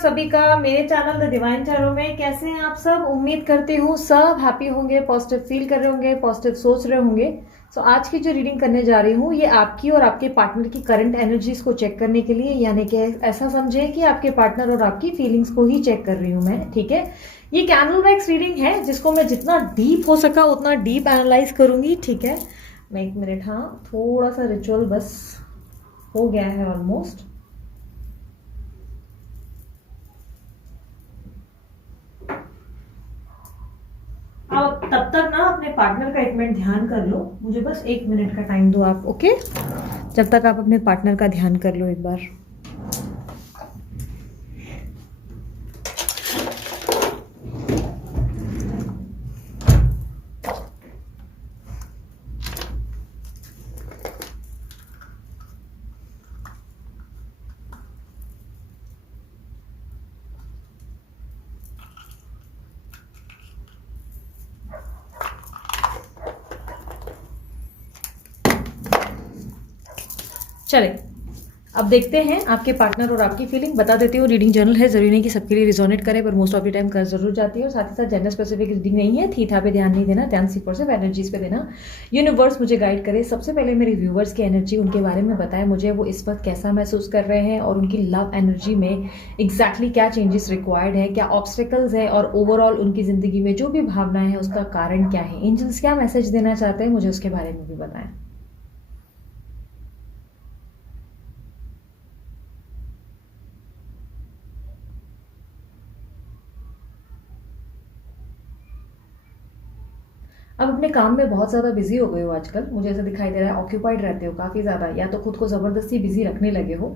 सभी का मेरे चैनल द डिवाइन टैरो में। कैसे हैं आप सब? उम्मीद करती हूँ सब हैप्पी होंगे, पॉजिटिव फील कर रहे होंगे, पॉजिटिव सोच रहे होंगे। सो आज की जो रीडिंग करने जा रही हूँ ये आपकी और आपके पार्टनर की करंट एनर्जीज को चेक करने के लिए, यानी कि ऐसा समझें कि आपके पार्टनर और आपकी फीलिंग्स को ही चेक कर रही हूँ मैं। ठीक है, ये कैंडल वैक्स रीडिंग है जिसको मैं जितना डीप हो सका उतना डीप एनालाइज करूंगी। ठीक है, मैं 1 मिनट, हाँ थोड़ा सा रिचुअल बस हो गया है ऑलमोस्ट। आप तब तक ना अपने पार्टनर का 1 मिनट ध्यान कर लो, मुझे बस 1 मिनट का टाइम दो आप। ओके, जब तक आप अपने पार्टनर का ध्यान कर लो एक बार। चले अब देखते हैं आपके पार्टनर और आपकी फीलिंग। बता देती हूँ रीडिंग जर्नल है, जरूरी नहीं कि सबके लिए रिजोनेट करे, पर मोस्ट ऑफ द टाइम कर जरूर जाती है। और साथ ही साथ जेंडर स्पेसिफिक रीडिंग नहीं है, थीथा पे ध्यान नहीं देना, ध्यान सिर्फ और सिर्फ एनर्जीज पे देना। यूनिवर्स मुझे गाइड करे। सबसे पहले मेरे व्यूवर्स की एनर्जी, उनके बारे में बताएं मुझे, वो इस वक्त कैसा महसूस कर रहे हैं और उनकी लव एनर्जी में एग्जैक्टली क्या चेंजेस रिक्वायर्ड है, क्या ऑब्स्टेकल्स है, और ओवरऑल उनकी जिंदगी में जो भी भावनाएं हैं उसका कारण क्या है। एंजल्स क्या मैसेज देना चाहते हैं मुझे उसके बारे में भी बताएं। अब अपने काम में बहुत ज़्यादा बिजी हो गए हो आजकल, मुझे ऐसा दिखाई दे रहा है। ऑक्यूपाइड रहते हो काफ़ी ज़्यादा, या तो खुद को ज़बरदस्ती बिजी रखने लगे हो।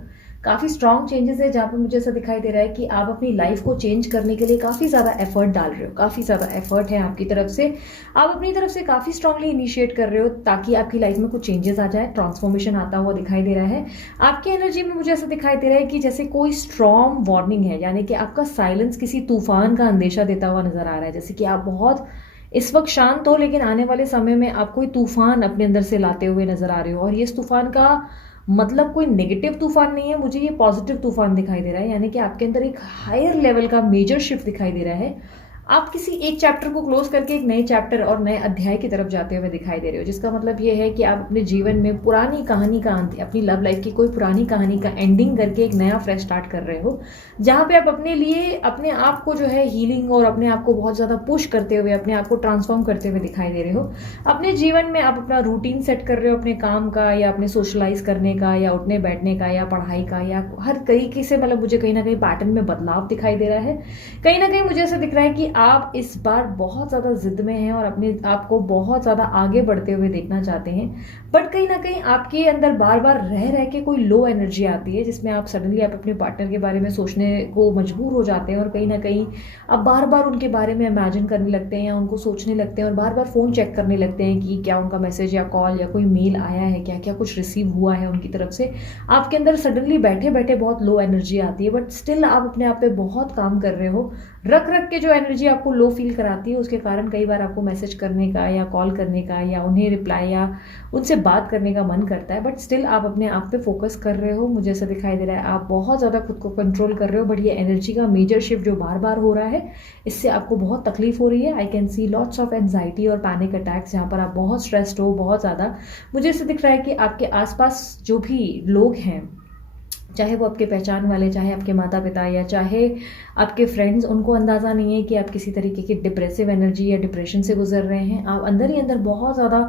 काफ़ी स्ट्रॉन्ग चेंजेस है जहाँ पर मुझे ऐसा दिखाई दे रहा है कि आप अपनी लाइफ को चेंज करने के लिए काफ़ी ज़्यादा एफर्ट डाल रहे हो, काफ़ी ज़्यादा एफर्ट है आपकी तरफ से। आप अपनी तरफ से काफ़ी स्ट्रांगली इनिशिएट कर रहे हो ताकि आपकी लाइफ में कुछ चेंजेस आ जाए, ट्रांसफॉर्मेशन आता हुआ दिखाई दे रहा है। आपकी एनर्जी में मुझे ऐसा दिखाई दे रहा है कि जैसे कोई स्ट्रॉन्ग वार्निंग है, यानी कि आपका साइलेंस किसी तूफान का अंदेशा देता हुआ नजर आ रहा है। जैसे कि आप बहुत इस वक्त शांत हो, लेकिन आने वाले समय में आप कोई तूफान अपने अंदर से लाते हुए नजर आ रहे हो। और ये इस तूफान का मतलब कोई नेगेटिव तूफान नहीं है, मुझे ये पॉजिटिव तूफान दिखाई दे रहा है। यानी कि आपके अंदर एक हायर लेवल का मेजर शिफ्ट दिखाई दे रहा है। आप किसी एक चैप्टर को क्लोज करके एक नए चैप्टर और नए अध्याय की तरफ जाते हुए दिखाई दे रहे हो, जिसका मतलब ये है कि आप अपने जीवन में पुरानी कहानी का अंत, अपनी लव लाइफ की कोई पुरानी कहानी का एंडिंग करके एक नया फ्रेश स्टार्ट कर रहे हो, जहां पे आप अपने लिए अपने आप को जो है हीलिंग और अपने आप को बहुत ज्यादा पुश करते हुए, अपने आप को ट्रांसफॉर्म करते हुए दिखाई दे रहे हो। अपने जीवन में आप अपना रूटीन सेट कर रहे हो, अपने काम का या अपने सोशलाइज करने का या उठने बैठने का या पढ़ाई का, या हर तरीके से मतलब मुझे कहीं ना कहीं पैटर्न में बदलाव दिखाई दे रहा है। कहीं ना कहीं मुझे ऐसा दिख रहा है कि आप इस बार बहुत ज्यादा जिद में हैं और अपने आप को बहुत ज्यादा आगे बढ़ते हुए देखना चाहते हैं। बट कहीं ना कहीं आपके अंदर बार बार रह रह के कोई लो एनर्जी आती है, जिसमें आप सडनली आप अपने पार्टनर के बारे में सोचने को मजबूर हो जाते हैं। और कहीं ना कहीं आप बार बार उनके बारे में इमेजिन करने लगते हैं या उनको सोचने लगते हैं, और बार बार फोन चेक करने लगते हैं कि क्या उनका मैसेज या कॉल या कोई मेल आया है, क्या क्या कुछ रिसीव हुआ है उनकी तरफ से। आपके अंदर सडनली बैठे बैठे बहुत लो एनर्जी आती है, बट स्टिल आप अपने आप पे बहुत काम कर रहे हो। रख रख के जो एनर्जी आपको लो फील कराती है, उसके कारण कई बार आपको मैसेज करने का या कॉल करने का या उन्हें रिप्लाई या उनसे बात करने का मन करता है, बट स्टिल आप अपने आप पे फोकस कर रहे हो। मुझे ऐसा दिखाई दे रहा है आप बहुत ज़्यादा खुद को कंट्रोल कर रहे हो, बट ये एनर्जी का मेजर शिफ्ट जो बार बार हो रहा है, इससे आपको बहुत तकलीफ हो रही है। I can see lots of anxiety और पैनिक अटैक्स, जहाँ पर आप बहुत स्ट्रेस्ड हो, बहुत ज़्यादा। मुझे ऐसा दिख रहा है कि आपके आसपास जो भी लोग हैं, चाहे वो आपके पहचान वाले, चाहे आपके माता पिता या चाहे आपके फ्रेंड्स, उनको अंदाज़ा नहीं है कि आप किसी तरीके की डिप्रेसिव एनर्जी या डिप्रेशन से गुजर रहे हैं। आप अंदर ही अंदर बहुत ज़्यादा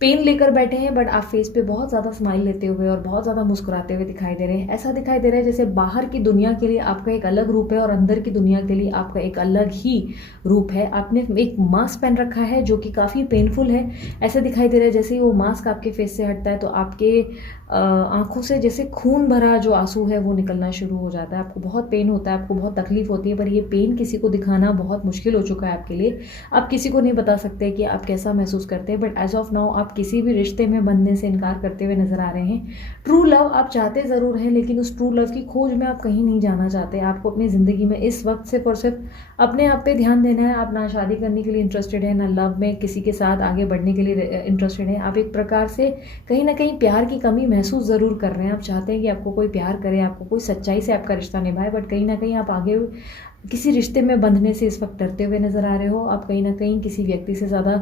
पेन लेकर बैठे हैं, बट आप फेस पे बहुत ज़्यादा स्माइल लेते हुए और बहुत ज़्यादा मुस्कुराते हुए दिखाई दे रहे हैं। ऐसा दिखाई दे रहा है जैसे बाहर की दुनिया के लिए आपका एक अलग रूप है और अंदर की दुनिया के लिए आपका एक अलग ही रूप है। आपने एक मास्क पहन रखा है जो कि काफ़ी पेनफुल है। ऐसा दिखाई दे रहा है जैसे ही वो मास्क आपके फेस से हटता है तो आपके आंखों से जैसे खून भरा जो आंसू है वो निकलना शुरू हो जाता है। आपको बहुत पेन होता है, आपको बहुत तकलीफ होती है, पर ये पेन किसी को दिखाना बहुत मुश्किल हो चुका है आपके लिए। आप किसी को नहीं बता सकते कि आप कैसा महसूस करते हैं, बट एज ऑफ नाउ आप किसी भी रिश्ते में बनने से इनकार करते हुए नजर आ रहे हैं। ट्रू लव आप चाहते ज़रूर हैं, लेकिन उस ट्रू लव की खोज में आप कहीं नहीं जाना चाहते। आपको अपनी ज़िंदगी में इस वक्त सिर्फ और सिर्फ अपने आप पे ध्यान देना है। आप ना शादी करने के लिए इंटरेस्टेड है, ना लव में किसी के साथ आगे बढ़ने के लिए इंटरेस्टेड है। आप एक प्रकार से कहीं ना कहीं प्यार की कमी महसूस ज़रूर कर रहे हैं, आप चाहते हैं कि आपको कोई प्यार करे, आपको कोई सच्चाई से आपका रिश्ता निभाए, बट कहीं ना कहीं आप आगे किसी रिश्ते में बंधने से इस वक्त डरते हुए नज़र आ रहे हो। आप कहीं ना कहीं किसी व्यक्ति से ज़्यादा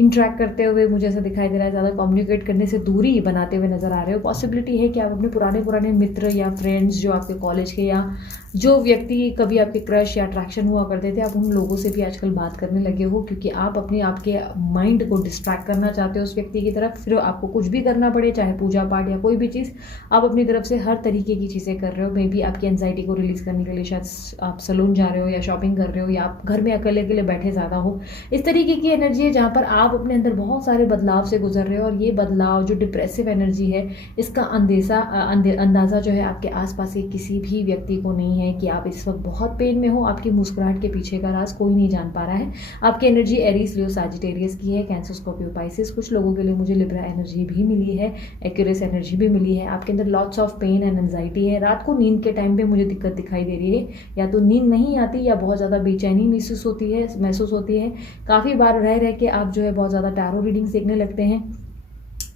इंटरेक्ट करते हुए मुझे ऐसा दिखाई दे रहा है, ज़्यादा कम्युनिकेट करने से दूरी बनाते हुए नज़र आ रहे हो। पॉसिबिलिटी है कि आप अपने पुराने पुराने मित्र या फ्रेंड्स जो आपके कॉलेज के या जो व्यक्ति कभी आपके क्रश या अट्रैक्शन हुआ करते थे, आप उन लोगों से भी आजकल बात करने लगे हो, क्योंकि आप अपने आपके माइंड को डिस्ट्रैक्ट करना चाहते हो उस व्यक्ति की तरफ। फिर आपको कुछ भी करना पड़े, चाहे पूजा पाठ या कोई भी चीज़, आप अपनी तरफ से हर तरीके की चीज़ें कर रहे हो। मे बी आपकी एंजाइटी को रिलीज़ करने के लिए शायद आप सलून जा रहे हो या शॉपिंग कर रहे हो, या आप घर में अकेले अकेले बैठे ज़्यादा हो। इस तरीके की एनर्जी है जहाँ पर आप अपने अंदर बहुत सारे बदलाव से गुजर रहे हो, और ये बदलाव जो डिप्रेसिव एनर्जी है, इसका अंदाज़ा जो है आपके आसपास के किसी भी व्यक्ति को नहीं है कि आप इस वक्त बहुत पेन में हो। आपकी मुस्कुराहट के पीछे का राज कोई नहीं जान पा रहा है। आपकी एनर्जी एरीज, लियो, सैजिटेरियस की है, कैंसर, स्कॉर्पियो, पाइसेस। कुछ लोगों के लिए मुझे लिब्रा एनर्जी भी मिली है, एक्यूरियस एनर्जी भी मिली है। आपके अंदर lots of pain and anxiety है। रात को नींद के टाइम पे मुझे दिक्कत दिखाई दे रही है, या तो नींद नहीं आती या बहुत ज़्यादा बेचैनी महसूस होती है। काफ़ी बार रह के आप जो है बहुत ज़्यादा टैरो रीडिंग्स देखने लगते हैं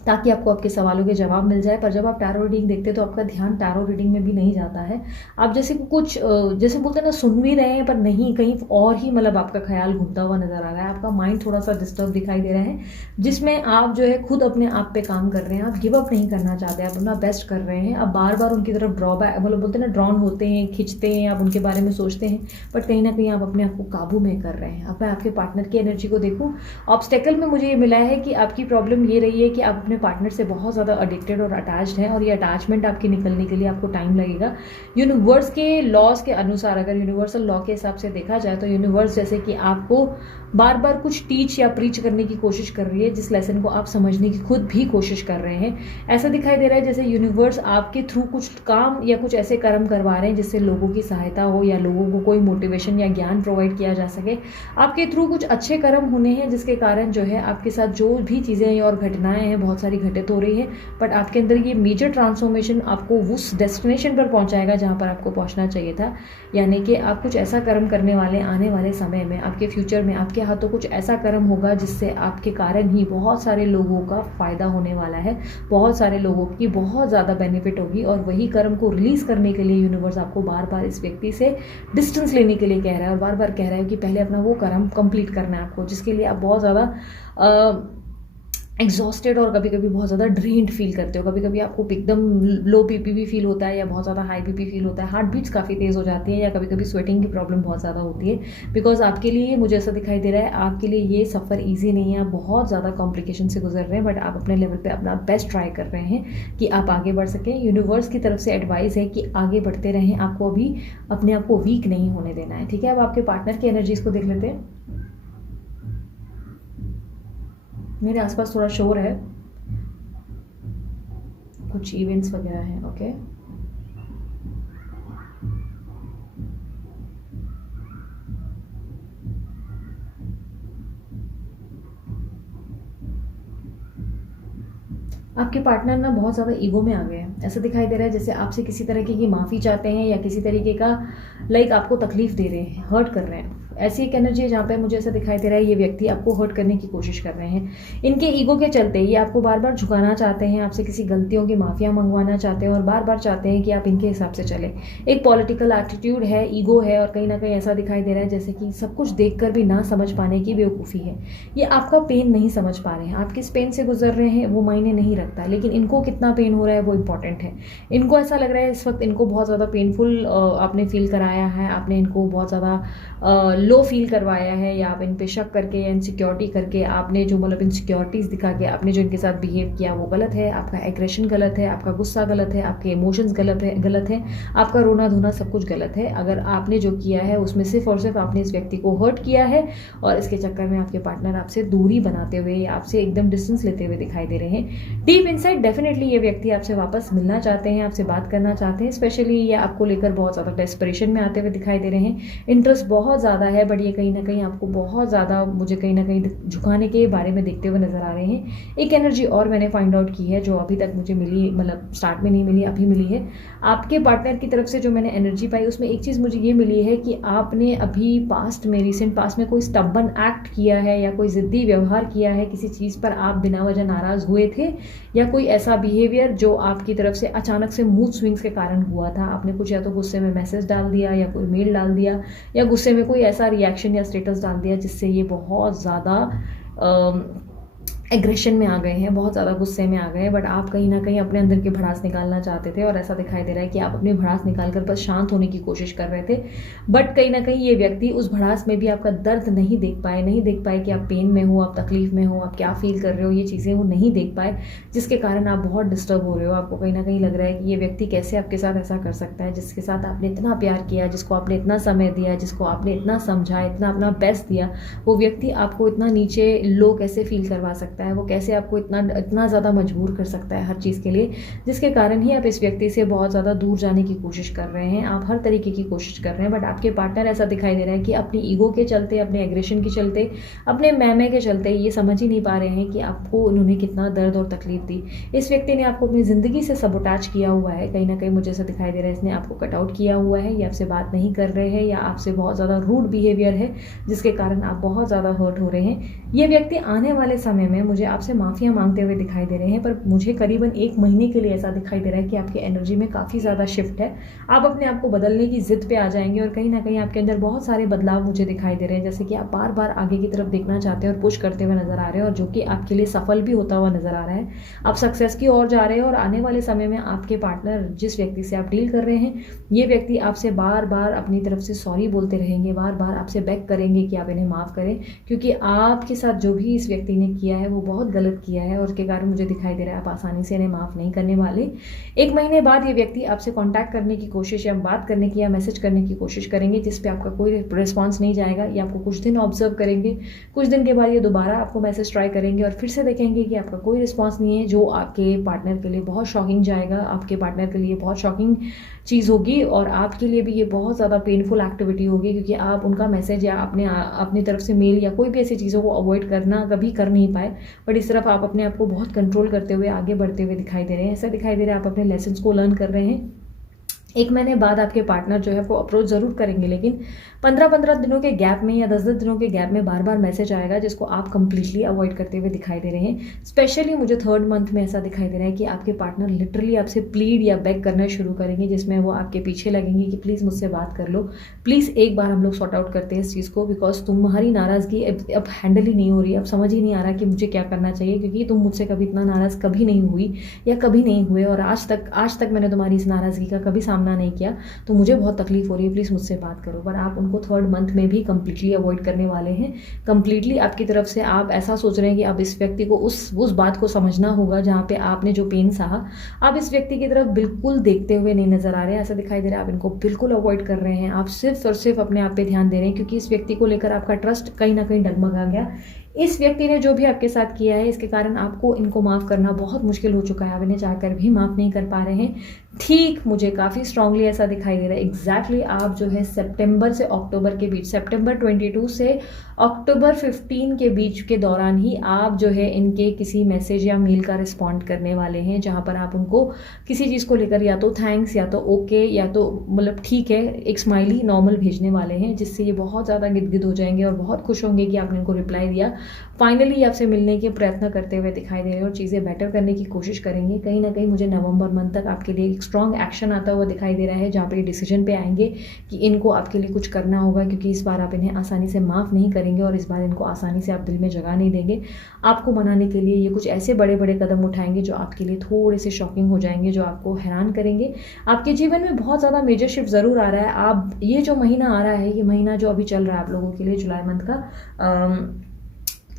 ताकि आपको आपके सवालों के जवाब मिल जाए, पर जब आप टैरो रीडिंग देखते हैं तो आपका ध्यान टैरो रीडिंग में भी नहीं जाता है। आप जैसे कुछ जैसे बोलते हैं ना, सुन भी रहे हैं पर नहीं, कहीं और ही मतलब आपका ख्याल घूमता हुआ नजर आ रहा है। आपका माइंड थोड़ा सा डिस्टर्ब दिखाई दे रहा है, जिसमें आप जो है खुद अपने आप पे काम कर रहे हैं। आप गिव अप नहीं करना चाहते, आप अपना बेस्ट कर रहे हैं। आप बार बार उनकी तरफ ड्रॉबैक मतलब बोलते हैं ना, ड्रॉन होते हैं, खिंचते हैं, आप उनके बारे में सोचते हैं, बट कहीं ना कहीं आप अपने आप को काबू में कर रहे हैं। अब मैं आपके पार्टनर की एनर्जी को देखूँ, ऑब्स्टेकल में मुझे ये मिला है कि आपकी प्रॉब्लम ये रही है कि आप अपने पार्टनर से बहुत ज़्यादा एडिक्टेड और अटैच्ड है, और ये अटैचमेंट आपकी निकलने के लिए आपको टाइम लगेगा। यूनिवर्स के लॉज के अनुसार, अगर यूनिवर्सल लॉ के हिसाब से देखा जाए, तो यूनिवर्स जैसे कि आपको बार बार कुछ टीच या प्रीच करने की कोशिश कर रही है, जिस लेसन को आप समझने की खुद भी कोशिश कर रहे हैं। ऐसा दिखाई दे रहा है जैसे यूनिवर्स आपके थ्रू कुछ काम या कुछ ऐसे कर्म करवा रहे हैं जिससे लोगों की सहायता हो, या लोगों को कोई मोटिवेशन या ज्ञान प्रोवाइड किया जा सके। आपके थ्रू कुछ अच्छे कर्म होने हैं, जिसके कारण जो है आपके साथ जो भी चीज़ें और घटनाएं हैं बहुत सारी घटित हो रही है, बट आपके अंदर ये मेजर ट्रांसफॉर्मेशन आपको उस डेस्टिनेशन पर पहुंचाएगा जहां पर आपको पहुंचना चाहिए था। यानी कि आप कुछ ऐसा कर्म करने वाले आने वाले समय में, आपके फ्यूचर में आपके हाथों कुछ ऐसा कर्म होगा जिससे आपके कारण ही बहुत सारे लोगों का फायदा होने वाला है, बहुत सारे लोगों की बहुत ज़्यादा बेनिफिट होगी। और वही कर्म को रिलीज करने के लिए यूनिवर्स आपको बार बार इस व्यक्ति से डिस्टेंस लेने के लिए कह रहा है, और बार बार कह रहा है कि पहले अपना वो कर्म कंप्लीट करना है आपको, जिसके लिए आप बहुत ज़्यादा एग्जॉस्टेड और कभी कभी बहुत ज़्यादा ड्रेन्ड फील करते हो। कभी कभी आपको एकदम लो बीपी भी फील होता है, या बहुत ज़्यादा हाई बीपी फील होता है, हार्ट बीट्स काफ़ी तेज़ हो जाती है, या कभी कभी स्वेटिंग की प्रॉब्लम बहुत ज़्यादा होती है। बिकॉज आपके लिए मुझे ऐसा दिखाई दे रहा है, आपके लिए ये सफ़र ईजी नहीं है, आप बहुत ज़्यादा कॉम्प्लिकेशन से गुजर रहे हैं, बट आप अपने लेवल पर अपना बेस्ट ट्राई कर रहे हैं कि आप आगे बढ़ सकें। यूनिवर्स की तरफ से एडवाइस है कि आगे बढ़ते रहें, आपको अभी अपने आप को वीक नहीं होने देना है। ठीक है, अब आपके पार्टनर की एनर्जीज को देख लेते हैं। मेरे आसपास थोड़ा शोर है, कुछ इवेंट्स वगैरह हैं। ओके, आपके पार्टनर ना बहुत ज़्यादा ईगो में आ गए हैं। ऐसा दिखाई दे रहा है जैसे आपसे किसी तरीके की माफ़ी चाहते हैं, या किसी तरीके का आपको तकलीफ दे रहे हैं, हर्ट कर रहे हैं। ऐसी एक एनर्जी है जहाँ पे मुझे ऐसा दिखाई दे रहा है ये व्यक्ति आपको हर्ट करने की कोशिश कर रहे हैं। इनके ईगो के चलते ये आपको बार बार झुकाना चाहते हैं, आपसे किसी गलतियों की माफिया मंगवाना चाहते हैं, और बार बार चाहते हैं कि आप इनके हिसाब से चले। एक पॉलिटिकल एटीट्यूड है, ईगो है, और कहीं ना कहीं ऐसा दिखाई दे रहा है जैसे कि सब कुछ देखकर भी ना समझ पाने की बेवकूफ़ी है। ये आपका पेन नहीं समझ पा रहे हैं, आप किस पेन से गुजर रहे हैं वो मायने नहीं रखता, लेकिन इनको कितना पेन हो रहा है वो इंपॉर्टेंट है। इनको ऐसा लग रहा है इस वक्त इनको बहुत ज़्यादा पेनफुल आपने फील कराया है, आपने इनको बहुत ज़्यादा लो फील करवाया है, या आप इन पे शक करके या इनसिक्योरिटी करके आपने जो मतलब इनसिक्योरिटीज़ दिखा के आपने जो इनके साथ बिहेव किया वो गलत है। आपका एग्रेशन गलत है, आपका गुस्सा गलत है, आपके इमोशंस गलत है, आपका रोना धोना सब कुछ गलत है। अगर आपने जो किया है उसमें सिर्फ और सिर्फ आपने इस व्यक्ति को हर्ट किया है, और इसके चक्कर में आपके पार्टनर आपसे दूरी बनाते हुए या आपसे एकदम डिस्टेंस लेते हुए दिखाई दे रहे हैं। डीप इनसाइड डेफिनेटली ये व्यक्ति आपसे वापस मिलना चाहते हैं, आपसे बात करना चाहते हैं, स्पेशली ये आपको लेकर बहुत ज़्यादा डेस्परेशन में आते हुए दिखाई दे रहे हैं। इंटरेस्ट बहुत ज़्यादा है, बट ये कहीं ना कहीं आपको बहुत ज़्यादा मुझे कहीं ना कहीं झुकाने के बारे में देखते हुए नज़र आ रहे हैं। एक एनर्जी और मैंने फाइंड आउट की है जो अभी तक मुझे मिली, मतलब स्टार्ट में नहीं मिली, अभी मिली है। आपके पार्टनर की तरफ से जो मैंने एनर्जी पाई उसमें एक चीज़ मुझे ये मिली है कि आपने अभी पास्ट में, रिसेंट पास्ट में कोई स्टबन एक्ट किया है या कोई ज़िद्दी व्यवहार किया है, किसी चीज़ पर आप बिना वजह नाराज़ हुए थे, या कोई ऐसा बिहेवियर जो आपकी तरफ से अचानक से मूड स्विंग्स के कारण हुआ था। आपने कुछ या तो गुस्से में मैसेज डाल दिया या कोई मेल डाल दिया या गुस्से में कोई ऐसा रिएक्शन या स्टेटस डाल दिया जिससे ये बहुत ज़्यादा एग्रेशन में आ गए हैं, बहुत ज़्यादा गुस्से में आ गए हैं। बट आप कहीं ना कहीं अपने अंदर की भड़ास निकालना चाहते थे और ऐसा दिखाई दे रहा है कि आप अपनी भड़ास निकाल कर बस शांत होने की कोशिश कर रहे थे। बट कहीं ना कहीं ये व्यक्ति उस भड़ास में भी आपका दर्द नहीं देख पाए कि आप पेन में हो, आप तकलीफ में हो, आप क्या फील कर रहे हो, ये चीज़ें वो नहीं देख पाए, जिसके कारण आप बहुत डिस्टर्ब हो रहे हो। आपको कहीं ना कहीं लग रहा है कि ये व्यक्ति कैसे आपके साथ ऐसा कर सकता है, जिसके साथ आपने इतना प्यार किया, जिसको आपने इतना समय दिया, जिसको आपने इतना समझा, इतना अपना बेस्ट दिया, वो व्यक्ति आपको इतना नीचे लो कैसे फील करवा सकता है, वो कैसे आपको इतना ज़्यादा मजबूर कर सकता है हर चीज़ के लिए, जिसके कारण ही आप इस व्यक्ति से बहुत ज़्यादा दूर जाने की कोशिश कर रहे हैं। आप हर तरीके की कोशिश कर रहे हैं, बट आपके पार्टनर ऐसा दिखाई दे रहा है कि अपनी ईगो के चलते, अपने एग्रेशन के चलते, अपने मैमे के चलते ये समझ ही नहीं पा रहे हैं कि आपको उन्होंने कितना दर्द और तकलीफ दी। इस व्यक्ति ने आपको अपनी ज़िंदगी से सबोटाज किया हुआ है, कहीं ना कहीं मुझे ऐसा दिखाई दे रहा है इसने आपको कट आउट किया हुआ है, या आपसे बात नहीं कर रहे हैं, या आपसे बहुत ज़्यादा रूड बिहेवियर है जिसके कारण आप बहुत ज़्यादा हर्ट हो रहे हैं। ये व्यक्ति आने वाले समय में मुझे आपसे माफ़िया मांगते हुए दिखाई दे रहे हैं, पर मुझे करीबन 1 महीने के लिए ऐसा दिखाई दे रहा है कि आपकी एनर्जी में काफ़ी ज़्यादा शिफ्ट है। आप अपने आप को बदलने की जिद पे आ जाएंगे और कहीं ना कहीं आपके अंदर बहुत सारे बदलाव मुझे दिखाई दे रहे हैं, जैसे कि आप बार बार आगे की तरफ देखना चाहते हैं और पुश करते हुए नजर आ रहे हैं, और जो कि आपके लिए सफल भी होता हुआ नजर आ रहा है। आप सक्सेस की ओर जा रहे हैं और आने वाले समय में आपके पार्टनर, जिस व्यक्ति से आप डील कर रहे हैं, ये व्यक्ति आपसे बार बार अपनी तरफ से सॉरी बोलते रहेंगे, बार बार आपसे बेग करेंगे कि आप इन्हें माफ़ करें, क्योंकि आपके साथ जो भी इस व्यक्ति ने किया है वो बहुत गलत किया है, और उसके कारण मुझे दिखाई दे रहा है आप आसानी से इन्हें माफ़ नहीं करने वाले। 1 महीने बाद ये व्यक्ति आपसे कांटेक्ट करने की कोशिश या बात करने की या मैसेज करने की कोशिश करेंगे, जिस पे आपका कोई रिस्पांस नहीं जाएगा। ये आपको कुछ दिन ऑब्जर्व करेंगे, कुछ दिन के बाद ये दोबारा आपको मैसेज ट्राई करेंगे और फिर से देखेंगे कि आपका कोई रिस्पांस नहीं है, जो आपके पार्टनर के लिए बहुत शॉकिंग जाएगा, आपके पार्टनर के लिए बहुत शॉकिंग चीज़ होगी, और आपके लिए भी ये बहुत ज़्यादा पेनफुल एक्टिविटी होगी, क्योंकि आप उनका मैसेज या अपनी तरफ से मेल या कोई भी ऐसी चीज़ों को अवॉइड करना कभी कर नहीं पाए, बट इस तरफ आप अपने आप को बहुत कंट्रोल करते हुए आगे बढ़ते हुए दिखाई दे रहे हैं। ऐसा दिखाई दे रहा है आप अपने लेसन्स को लर्न कर रहे हैं। 1 महीने बाद आपके पार्टनर जो है वो अप्रोच ज़रूर करेंगे, लेकिन 15-15 दिनों के गैप में या 10-10 दिनों के गैप में बार बार मैसेज आएगा, जिसको आप कंप्लीटली अवॉइड करते हुए दिखाई दे रहे हैं। स्पेशली मुझे 3rd मंथ में ऐसा दिखाई दे रहा है कि आपके पार्टनर लिटरली आपसे प्लीड या बेग करना शुरू करेंगे, जिसमें वो आपके पीछे लगेंगे कि प्लीज़ मुझसे बात कर लो, प्लीज़ एक बार हम लोग सॉर्ट आउट करते हैं इस चीज़ को, बिकॉज तुम्हारी नाराज़गी अब हैंडल ही नहीं हो रही, अब समझ ही नहीं आ रहा कि मुझे क्या करना चाहिए, क्योंकि तुम मुझसे कभी इतना नाराज़ कभी नहीं हुई या कभी नहीं हुए, और आज तक मैंने तुम्हारी इस नाराज़गी का कभी सामना नहीं किया, तो मुझे बहुत तकलीफ हो रही है, प्लीज़ मुझसे बात करो। पर आप उनको 3rd मंथ में भी कंप्लीटली अवॉइड करने वाले हैं। कंप्लीटली आपकी तरफ से आप ऐसा सोच रहे हैं कि अब इस व्यक्ति को उस बात को समझना होगा जहाँ पे आपने जो पेन सहा, आप इस व्यक्ति की तरफ बिल्कुल देखते हुए नहीं नजर आ रहे हैं। ऐसा दिखाई दे रहा है आप इनको बिल्कुल अवॉइड कर रहे हैं, आप सिर्फ और सिर्फ अपने आप पे ध्यान दे रहे हैं, क्योंकि इस व्यक्ति को लेकर आपका ट्रस्ट कहीं ना कहीं डगमगा गया। इस व्यक्ति ने जो भी आपके साथ किया है, इसके कारण आपको इनको माफ़ करना बहुत मुश्किल हो चुका है, आप इन्हें चाहकर भी माफ़ नहीं कर पा रहे हैं। ठीक मुझे काफ़ी स्ट्रांगली ऐसा दिखाई दे रहा है। एग्जैक्टली आप जो है सितंबर से अक्टूबर के बीच, सितंबर 22 से अक्टूबर 15 के बीच के दौरान ही आप जो है इनके किसी मैसेज या मेल का रिस्पॉन्ड करने वाले हैं, जहाँ पर आप उनको किसी चीज़ को लेकर या तो थैंक्स या तो ओके या तो मतलब ठीक है एक स्माइली नॉर्मल भेजने वाले हैं, जिससे ये बहुत ज़्यादा गिदगिद हो जाएंगे और बहुत खुश होंगे कि आपने इनको रिप्लाई दिया। फाइनली आपसे मिलने के प्रयत्न करते हुए दिखाई दे रहे हैं और चीज़ें बेटर करने की कोशिश करेंगे। कहीं ना कहीं मुझे नवंबर मंथ तक आपके लिए एक स्ट्रॉन्ग एक्शन आता हुआ दिखाई दे रहा है, जहाँ पे डिसीजन पे आएंगे कि इनको आपके लिए कुछ करना होगा, क्योंकि इस बार आप इन्हें आसानी से माफ़ नहीं करेंगे और इस बार इनको आसानी से आप दिल में जगह नहीं देंगे। आपको मनाने के लिए ये कुछ ऐसे बड़े बड़े कदम उठाएंगे जो आपके लिए थोड़े से शॉकिंग हो जाएंगे, जो आपको हैरान करेंगे। आपके जीवन में बहुत ज़्यादा मेजर शिफ्ट ज़रूर आ रहा है। आप ये जो महीना आ रहा है, ये महीना जो अभी चल रहा है आप लोगों के लिए जुलाई मंथ का,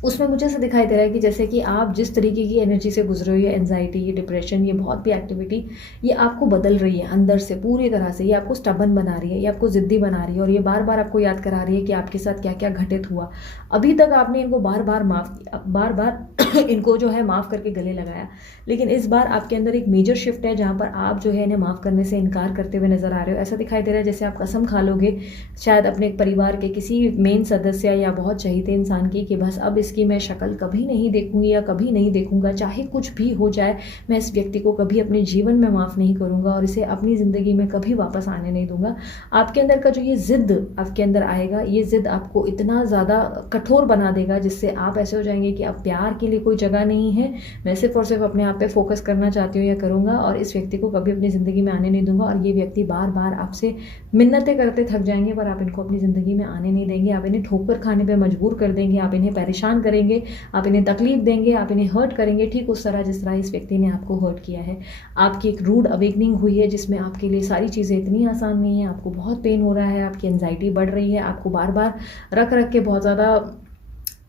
उसमें मुझे ऐसा दिखाई दे रहा है कि जैसे कि आप जिस तरीके की एनर्जी से गुजर रहे हो, ये एंजाइटी, ये डिप्रेशन, ये बहुत भी एक्टिविटी, ये आपको बदल रही है अंदर से पूरी तरह से। ये आपको स्टबन बना रही है, ये आपको ज़िद्दी बना रही है, और ये बार बार आपको याद करा रही है कि आपके साथ क्या क्या घटित हुआ। अभी तक आपने इनको बार बार माफ़ किया, बार बार इनको जो है माफ़ करके गले लगाया, लेकिन इस बार आपके अंदर एक मेजर शिफ्ट है जहाँ पर आप जो है इन्हें माफ़ करने से इनकार करते हुए नजर आ रहे हो। ऐसा दिखाई दे रहा है जैसे आप कसम खा लोगे शायद अपने परिवार के किसी मेन सदस्य या बहुत चहीते इंसान की, कि बस अब इसकी मैं शक्ल कभी नहीं देखूंगी या कभी नहीं देखूंगा, चाहे कुछ भी हो जाए मैं इस व्यक्ति को कभी अपने जीवन में माफ़ नहीं करूंगा और इसे अपनी ज़िंदगी में कभी वापस आने नहीं दूंगा। आपके अंदर का जो ये ज़िद्द आपके अंदर आएगा, ये ज़िद्द आपको इतना ज़्यादा कठोर बना देगा जिससे आप ऐसे हो जाएंगे कि अब प्यार के लिए कोई जगह नहीं है, मैं सिर्फ और सिर्फ अपने आप पे फोकस करना चाहती हूँ या करूँगा, और इस व्यक्ति को कभी अपनी ज़िंदगी में आने नहीं दूंगा। और ये व्यक्ति बार बार आपसे मिन्नतें करते थक जाएंगे, पर आप इनको अपनी ज़िंदगी में आने नहीं देंगे, आप इन्हें ठोकर खाने पर मजबूर कर देंगे, आप इन्हें परेशान करेंगे, आप इन्हें तकलीफ देंगे, आप इन्हें हर्ट करेंगे, ठीक उस तरह जिस तरह इस व्यक्ति ने आपको हर्ट किया है। आपकी एक रूड अवेकनिंग हुई है जिसमें आपके लिए सारी चीज़ें इतनी आसान नहीं है, आपको बहुत पेन हो रहा है, आपकी एंजाइटी बढ़ रही है, आपको बार बार रख रख के बहुत ज़्यादा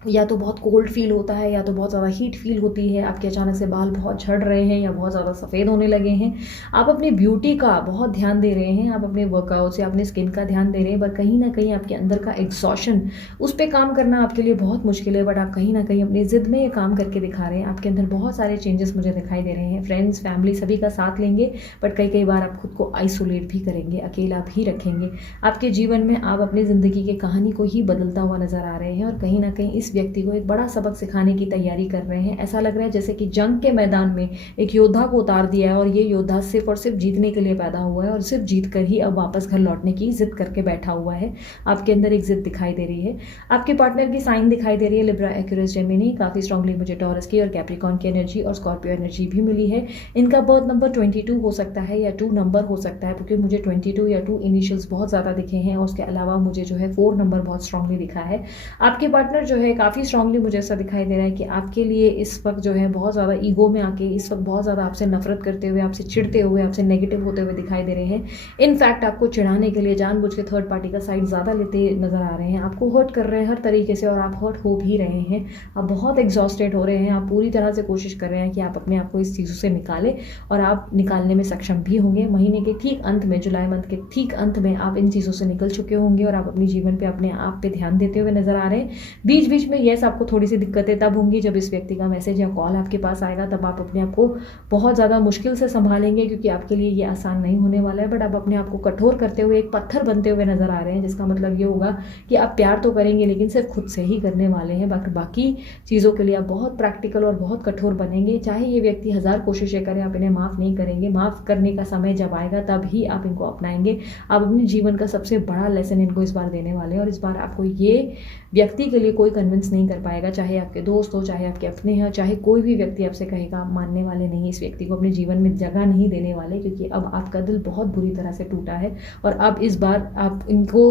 या तो बहुत कोल्ड फील होता है या तो बहुत ज़्यादा हीट फील होती है, आपके अचानक से बाल बहुत झड़ रहे हैं या बहुत ज़्यादा सफ़ेद होने लगे हैं, आप अपनी ब्यूटी का बहुत ध्यान दे रहे हैं, आप अपने वर्कआउट से अपने स्किन का ध्यान दे रहे हैं, पर कहीं ना कहीं आपके अंदर का एग्जॉशन, उस पर काम करना आपके लिए बहुत मुश्किल है, बट आप कहीं ना कहीं अपनी ज़िद में ये काम करके दिखा रहे हैं। आपके अंदर बहुत सारे चेंजेस मुझे दिखाई दे रहे हैं, फ्रेंड्स फैमिली सभी का साथ लेंगे, बट कई कई बार आप खुद को आइसोलेट भी करेंगे, अकेला भी रखेंगे। आपके जीवन में आप अपनी ज़िंदगी की कहानी को ही बदलता हुआ नज़र आ रहे हैं, और कहीं ना कहीं इस व्यक्ति को एक बड़ा सबक सिखाने की तैयारी कर रहे हैं। ऐसा लग रहा है जैसे कि जंग के मैदान में एक योद्धा को उतार दिया है और ये योद्धा सिर्फ और सिर्फ जीतने के लिए पैदा हुआ है और सिर्फ जीत कर ही अब वापस घर लौटने की जिद करके बैठा हुआ है। आपके अंदर एक जिद दिखाई दे रही है। आपके पार्टनर की साइन दिखाई दे रही है लिब्रा, एक्यूरियस, जेमिनी, काफी स्ट्रांगली मुझे टॉरस की और कैप्रिकॉन की एनर्जी और स्कॉर्पियो एनर्जी भी मिली है। इनका बर्थ नंबर 22 हो सकता है या 2 नंबर हो सकता है, क्योंकि मुझे 22 या 2 इनिशियल्स बहुत ज़्यादा दिखे हैं, और उसके अलावा मुझे जो है 4 नंबर बहुत स्ट्रांगली दिखा है। आपके पार्टनर जो है काफ़ी स्ट्रांगली मुझे ऐसा दिखाई दे रहा है कि आपके लिए इस वक्त जो है बहुत ज़्यादा ईगो में आके इस वक्त बहुत ज़्यादा आपसे नफरत करते हुए, आपसे चिढ़ते हुए, आपसे नेगेटिव होते हुए दिखाई दे रहे हैं। इनफैक्ट आपको चिढ़ाने के लिए जानबूझ के थर्ड पार्टी का साइड ज़्यादा लेते नजर आ रहे हैं, आपको हर्ट कर रहे हैं हर तरीके से, और आप हर्ट हो भी रहे हैं। आप बहुत एग्जॉस्टेड हो रहे हैं, आप पूरी तरह से कोशिश कर रहे हैं कि आप अपने आप को इस चीज़ों से निकालें, और आप निकालने में सक्षम भी होंगे। महीने के ठीक अंत में, जुलाई मंथ के ठीक अंत में आप इन चीज़ों से निकल चुके होंगे और आप अपने जीवन पे अपने आप पे ध्यान देते हुए नजर आ रहे हैं। बीच बीच में यस आपको थोड़ी सी दिक्कतें तब होंगी जब इस व्यक्ति का मैसेज या कॉल आपके पास आएगा, तब आप अपने आप को बहुत ज़्यादा मुश्किल से संभालेंगे, क्योंकि आपके लिए ये आसान नहीं होने वाला है। बट आप अपने आप को कठोर करते हुए एक पत्थर बनते हुए नजर आ रहे हैं, जिसका मतलब ये होगा कि आप प्यार तो करेंगे लेकिन सिर्फ खुद से ही करने वाले हैं। बाकी चीज़ों के लिए आप बहुत प्रैक्टिकल और बहुत कठोर बनेंगे। चाहे ये व्यक्ति 1000 कोशिशें करें, आप इन्हें माफ़ नहीं करेंगे। माफ़ करने का समय जब आएगा तब ही आप इनको अपनाएंगे। आप अपने जीवन का सबसे बड़ा लेसन इनको इस बार देने वाले हैं, और इस बार आपको ये व्यक्ति के लिए कोई कन्विंस नहीं कर पाएगा, चाहे आपके दोस्त हो, चाहे आपके अपने हैं, चाहे कोई भी व्यक्ति आपसे कहेगा, आप मानने वाले नहीं, इस व्यक्ति को अपने जीवन में जगह नहीं देने वाले, क्योंकि अब आपका दिल बहुत बुरी तरह से टूटा है, और अब इस बार आप इनको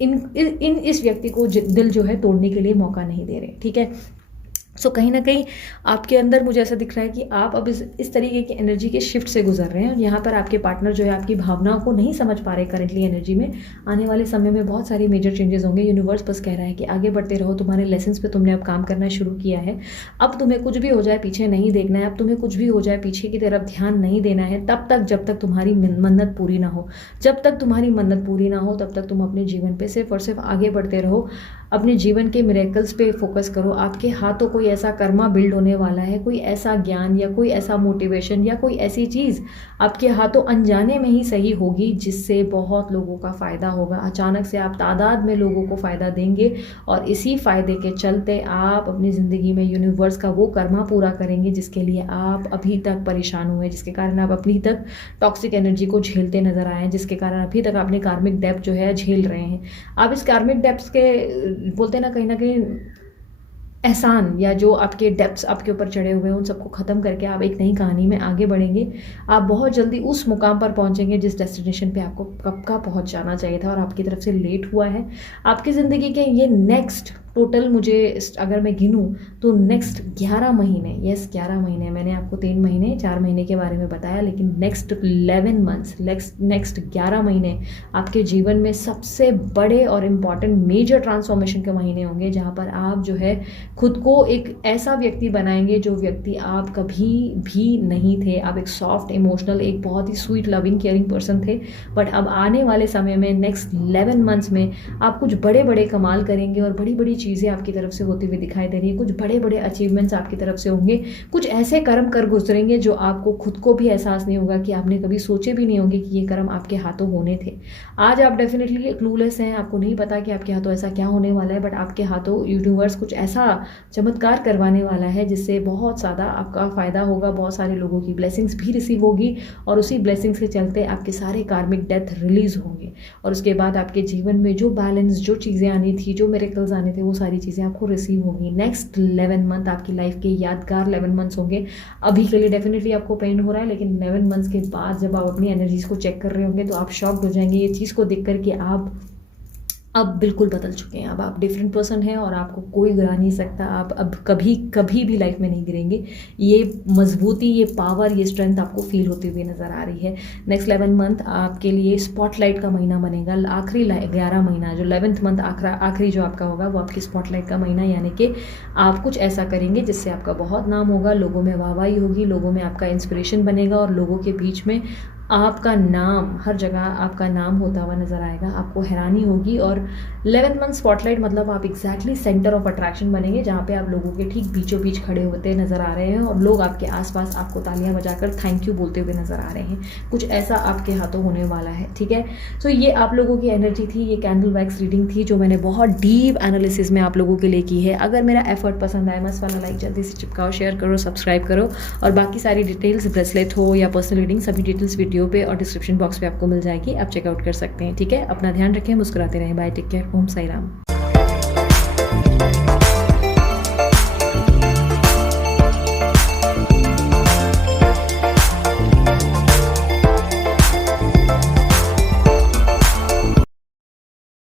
इस व्यक्ति को दिल जो है तोड़ने के लिए मौका नहीं दे रहे। ठीक है, सो कहीं ना कहीं आपके अंदर मुझे ऐसा दिख रहा है कि आप अब इस तरीके की एनर्जी के शिफ्ट से गुजर रहे हैं, और यहाँ पर आपके पार्टनर जो है आपकी भावनाओं को नहीं समझ पा रहे करंटली एनर्जी में। आने वाले समय में बहुत सारी मेजर चेंजेस होंगे। यूनिवर्स बस कह रहा है कि आगे बढ़ते रहो, तुम्हारे लेसन्स पे तुमने अब काम करना शुरू किया है। अब तुम्हें कुछ भी हो जाए पीछे नहीं देखना है, अब तुम्हें कुछ भी हो जाए पीछे की तरफ ध्यान नहीं देना है, तब तक जब तक तुम्हारी मन्नत पूरी ना हो। जब तक तुम्हारी मन्नत पूरी ना हो तब तक तुम अपने जीवन पे सिर्फ और सिर्फ आगे बढ़ते रहो, अपने जीवन के मिरेकल्स पे फोकस करो। आपके हाथों कोई ऐसा कर्मा बिल्ड होने वाला है, कोई ऐसा ज्ञान या कोई ऐसा मोटिवेशन या कोई ऐसी चीज़ आपके हाथों अनजाने में ही सही होगी जिससे बहुत लोगों का फ़ायदा होगा। अचानक से आप तादाद में लोगों को फ़ायदा देंगे, और इसी फ़ायदे के चलते आप अपनी ज़िंदगी में यूनिवर्स का वो कर्मा पूरा करेंगे जिसके लिए आप अभी तक परेशान हुए, जिसके कारण आप अभी तक टॉक्सिक एनर्जी को झेलते नजर आए हैं, जिसके कारण अभी तक आपने कार्मिक डेप्थ जो है झेल रहे हैं। आप इस कार्मिक डेप्थ के बोलते ना कहीं एहसान, या जो आपके डेप्थ्स आपके ऊपर चढ़े हुए हैं, उन सबको ख़त्म करके आप एक नई कहानी में आगे बढ़ेंगे। आप बहुत जल्दी उस मुकाम पर पहुंचेंगे जिस डेस्टिनेशन पे आपको कब का पहुंच जाना चाहिए था और आपकी तरफ से लेट हुआ है। आपकी ज़िंदगी के ये नेक्स्ट टोटल मुझे अगर मैं गिनूँ तो नेक्स्ट 11 महीने, यस 11 महीने, मैंने आपको 3 महीने 4 महीने के बारे में बताया, लेकिन नेक्स्ट 11 मंथ्स, नेक्स्ट 11 महीने आपके जीवन में सबसे बड़े और इम्पॉर्टेंट मेजर ट्रांसफॉर्मेशन के महीने होंगे, जहाँ पर आप जो है खुद को एक ऐसा व्यक्ति बनाएंगे जो व्यक्ति आप कभी भी नहीं थे। आप एक सॉफ्ट इमोशनल, एक बहुत ही स्वीट लविंग केयरिंग पर्सन थे, बट अब आने वाले समय में नेक्स्ट 11 मंथ्स में आप कुछ बड़े बड़े कमाल करेंगे और बड़ी बड़ी चीज़ें आपकी तरफ से होती हुई दिखाई दे रही है। कुछ बड़े बड़े अचीवमेंट्स आपकी तरफ से होंगे, कुछ ऐसे कर्म कर गुजरेंगे जो आपको खुद को भी एहसास नहीं होगा कि आपने कभी सोचे भी नहीं होंगे कि ये कर्म आपके हाथों होने थे। आज आप डेफिनेटली क्लूलेस हैं, आपको नहीं पता कि आपके हाथों ऐसा क्या होने वाला है, बट आपके हाथों यूनिवर्स कुछ ऐसा चमत्कार करवाने वाला है जिससे बहुत ज़्यादा आपका फ़ायदा होगा, बहुत सारे लोगों की ब्लेसिंग्स भी रिसीव होगी और उसी ब्लेसिंग्स के चलते आपके सारे कार्मिक डेथ रिलीज़ होंगे और उसके बाद आपके जीवन में जो बैलेंस, जो चीज़ें आनी थी, जो मिरेकल्स आने थे, वो सारी चीज़ें आपको रिसीव होंगी। नेक्स्ट 11 मंथ आपकी लाइफ के यादगार 11 मंथ्स होंगे। अभी के लिए डेफिनेटली आपको पेन हो रहा है, लेकिन 11 मंथ्स के बाद जब आप अपनी एनर्जीज को चेक कर रहे होंगे तो आप शॉक्ड हो जाएंगे ये चीज़ को देख कर कि आप अब बिल्कुल बदल चुके हैं। अब आप डिफरेंट पर्सन हैं और आपको कोई गिरा नहीं सकता। आप अब कभी कभी भी लाइफ में नहीं गिरेंगे। ये मजबूती, ये पावर, ये स्ट्रेंथ आपको फील होती हुई नज़र आ रही है। नेक्स्ट 11 मंथ आपके लिए स्पॉटलाइट का महीना बनेगा। आखिरी 11 महीना, जो 11th मंथ आखिरी जो आपका होगा, वो आपकी स्पॉटलाइट का महीना, यानी कि आप कुछ ऐसा करेंगे जिससे आपका बहुत नाम होगा, लोगों में वाहवाही होगी, लोगों में आपका इंस्पिरेशन बनेगा और लोगों के बीच में आपका नाम, हर जगह आपका नाम होता हुआ नज़र आएगा। आपको हैरानी होगी और 11th मंथ स्पॉटलाइट मतलब आप एग्जैक्टली सेंटर ऑफ अट्रैक्शन बनेंगे, जहाँ पे आप लोगों के ठीक बीचों बीच खड़े होते नज़र आ रहे हैं और लोग आपके आसपास आपको तालियां बजाकर थैंक यू बोलते हुए नज़र आ रहे हैं। कुछ ऐसा आपके हाथों होने वाला है, ठीक है। तो ये आप लोगों की एनर्जी थी, ये कैंडल वैक्स रीडिंग थी जो मैंने बहुत डीप एनालिसिस में आप लोगों के लिए की है। अगर मेरा एफर्ट पसंद आए, मस्त वाला लाइक जल्दी से चिपकाओ, शेयर करो, सब्सक्राइब करो और बाकी सारी डिटेल्स, ब्रेसलेट हो या पर्सनल रीडिंग, सभी डिटेल्स वीडियो पे और डिस्क्रिप्शन बॉक्स पे आपको मिल जाएगी। आप चेकआउट कर सकते हैं, ठीक है। अपना ध्यान रखें, मुस्कुराते रहें। बाय, टेक केयर, ओम साई राम।